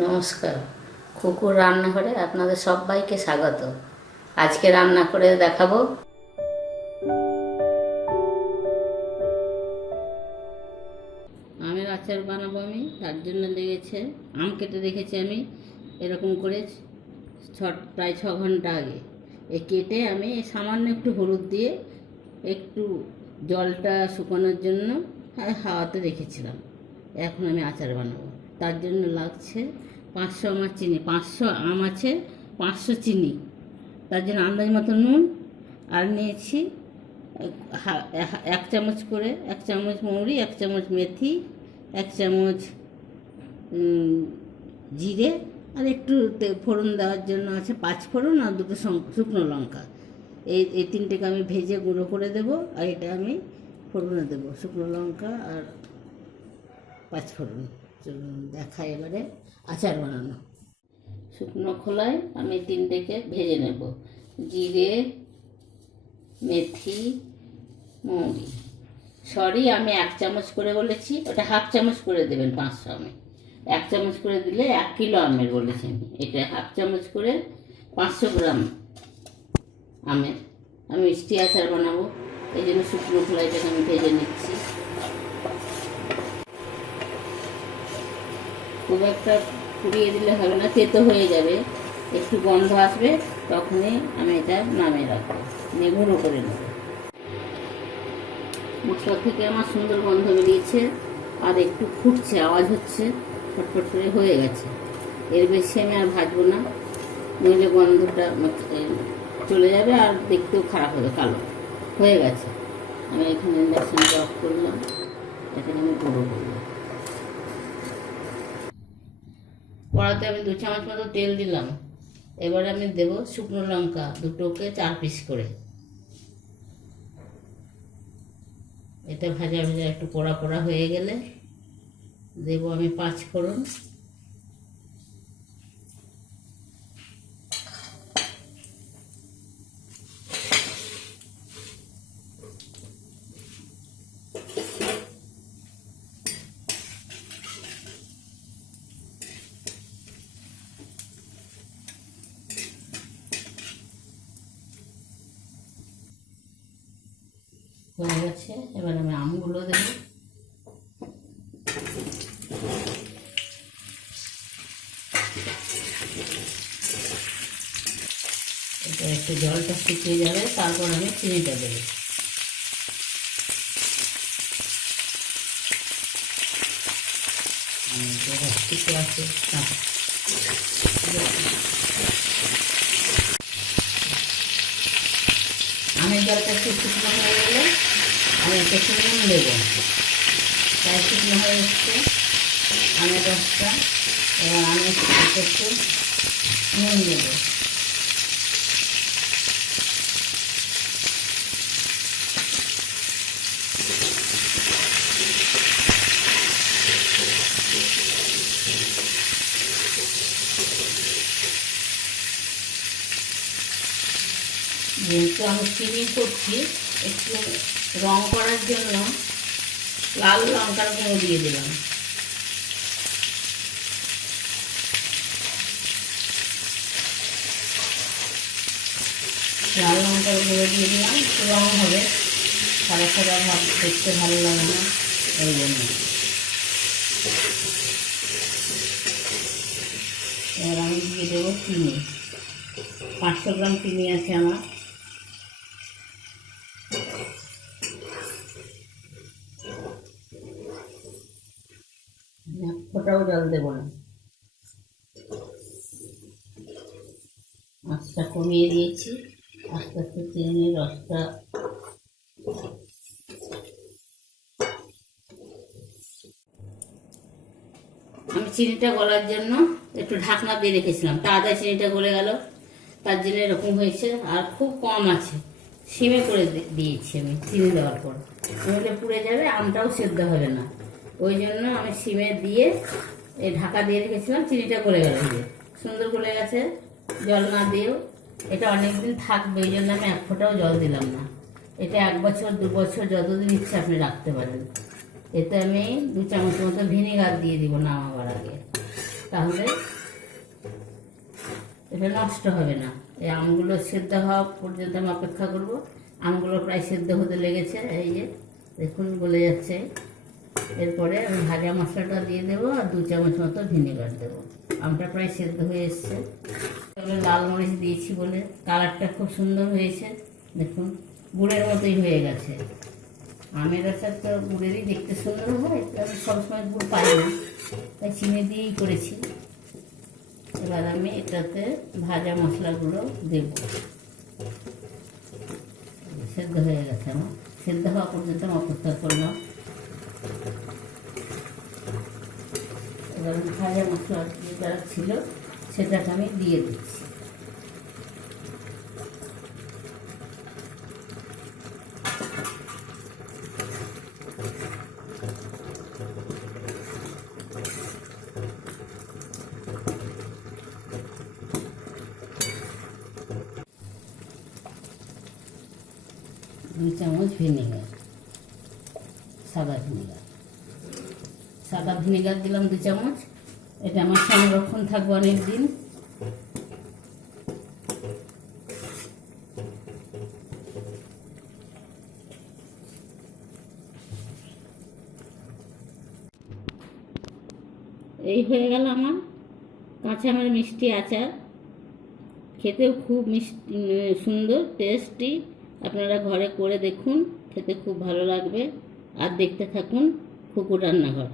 নমস্কার, খুকুর রান্নাঘরে আপনাদের সবাইকে স্বাগত। আজকে রান্না করে দেখাবো আমের আচার বানাবো আমি। তার জন্য লেগেছে আম কেটে রেখেছি আমি এরকম করে প্রায় 6 ঘন্টা আগে। কেটে আমি সামান্য একটু হলুদ দিয়ে একটু জলটা শুকানোর জন্য হাওয়াতে রেখেছিলাম। এখন আমি আচার বানাবো। তার জন্য লাগছে 500 আমার চিনি, 500 আম আছে, 500 চিনি, তার জন্য আন্দাজ মতো নুন, আর নিয়েছি 1 চামচ করে, 1 চামচ মৌরি, 1 চামচ মেথি, 1 চামচ জিরে, আর একটু ফোড়ন দেওয়ার জন্য আছে 5 ফোড়ন আর 2টো শুকনো লঙ্কা। এই 3টেকে আমি ভেজে গুঁড়ো করে দেবো, আর এটা আমি ফোড়নে দেবো, শুকনো লঙ্কা আর 5 ফোড়ন। দেখা এবারে আচার বানানো। শুকনো খোলায় আমি 3টেকে ভেজে নেব, জিরে, মেথি, মৌরি। সরি, আমি 1 চামচ করে বলেছি, ওটা 1/2 চামচ করে দেবেন। 500 আমে 1 চামচ করে দিলে 1 কিলো আমের বলেছি আমি। এটা 1/2 চামচ করে 500 গ্রাম আমের আমি মিষ্টি আচার বানাবো। এই জন্য শুকনো খোলাইটাকে আমি ভেজে নিচ্ছি। খুব একটা পুড়িয়ে দিলে হবে না, তেতো হয়ে যাবে, একটু গন্ধ আসবে, তখনই আমি এটা নামিয়ে রাখবো, গুঁড়ো করে নেব। মশলা থেকে আমার সুন্দর গন্ধ বেরিয়েছে, আর একটু ফুটছে, আওয়াজ হচ্ছে, ফটফট করে হয়ে গেছে। এর বেশি আমি আর ভাজবো না, নইলে গন্ধটা চলে যাবে আর দেখতেও খারাপ হবে, কালো হয়ে গেছে। আমি এখানে ইন্ডাকশনটা অফ করলাম, এখানে আমি গুঁড়ো করলাম। কড়াতে আমি 2 চামচ মতো তেল দিলাম। এবারে আমি দেব শুকনো লঙ্কা, 2টোকে 4 পিস করে। এটা ভাজা ভাজা একটু পোড়া পোড়া হয়ে গেলে দেব আমি 5 ফোড়ন। হয়ে গেছে, এবার আমি আমগুলো দেব। এটা একটু জলটা শুকিয়ে যাবে, তারপর আমি চিনিটা দেবো। আমের জলটা একটু শুকনো হয়ে গেলে আমি একটু নুন দেবো, তাই শুকনো হয়ে এসছে আমের রসটা। এবার আমি একটু নুন দেবো। যেহেতু আমি চিনি করছি, একটু রং করার জন্য লাল লঙ্কার গুঁড়ো দিয়ে দিলাম। লাল লঙ্কার গুঁড়ো দিয়ে দিলাম, একটু রং হবে, সাদা সাদা ভাব দেখতে ভালো লাগে না, এই জন্য। এবার আমি দিয়ে দেবো চিনি, 500 গ্রাম চিনি আছে আমার। ফোটাও জল দেবো না, আঁচটা কমিয়ে দিয়েছি। আস্তে আস্তে চিনির রসটা আমি চিনিটা গলার জন্য একটু ঢাকনা দিয়ে রেখেছিলাম, তাড়াতাড়ি চিনিটা গলে গেল, তার জন্য এরকম হয়েছে। আর খুব কম আছে, সিমে করে দিয়েছি আমি চিনি দেওয়ার পর, নইলে পুড়ে যাবে, আমটাও সেদ্ধ হবে না। ওই জন্য আমি সিমে দিয়ে এই ঢাকা দিয়ে রেখেছিলাম, চিনিটা গলে গেল, সুন্দর গলে গেছে। জল না দিয়েও এটা অনেকদিন থাকবে, এই জন্য আমি 1 ফোঁটাও জল দিলাম না। এটা 1 বছর 2 বছর যতদিন ইচ্ছে আপনি রাখতে পারেন। এতে আমি 2 চামচ মতো ভিনেগার দিয়ে দিব নামাবার আগে, তাহলে এটা নষ্ট হবে না। এই আমগুলো সেদ্ধ হওয়া পর্যন্ত আমি অপেক্ষা করব। আমগুলো প্রায় সেদ্ধ হতে লেগেছে, এই যে দেখুন গলে যাচ্ছে। এরপরে আমি ভাজা মশলাটা দিয়ে দেবো আর 2 চামচ মতো ভিনেগার দেবো। আমটা প্রায় সেদ্ধ হয়ে এসছে। তবে লাল মরিচ দিয়েছি বলে কালারটা খুব সুন্দর হয়েছে। দেখুন গুড়ের মতোই হয়ে গেছে। আমের আচার তো গুড়েরই দেখতে সুন্দর হয়, আমি সবসময় গুড় পাই না, তাই চিনি দিয়েই করেছি। এবার আমি এটাতে ভাজা মশলাগুলো দেব। সেদ্ধ হয়ে গেছে আমার, সেদ্ধ হওয়া পর্যন্ত আমি অপেক্ষা করলাম। এবার ভাজা মশলা যেটা ছিল সেটাকে আমি দিয়ে দিচ্ছি। দুই চামচ ভিনেগার, সাদা ভিনেগার দিলাম 2 চামচ। এটা আমার সংরক্ষণ থাকবে অনেক দিন। এই হয়ে গেল আমার কাঁচা আমের মিষ্টি আচার। খেতেও খুব মিষ্টি, সুন্দর, টেস্টি। আপনারা ঘরে করে দেখুন, খেতে খুব ভালো লাগবে। আর দেখতে থাকুন খুকুর রান্নাঘর।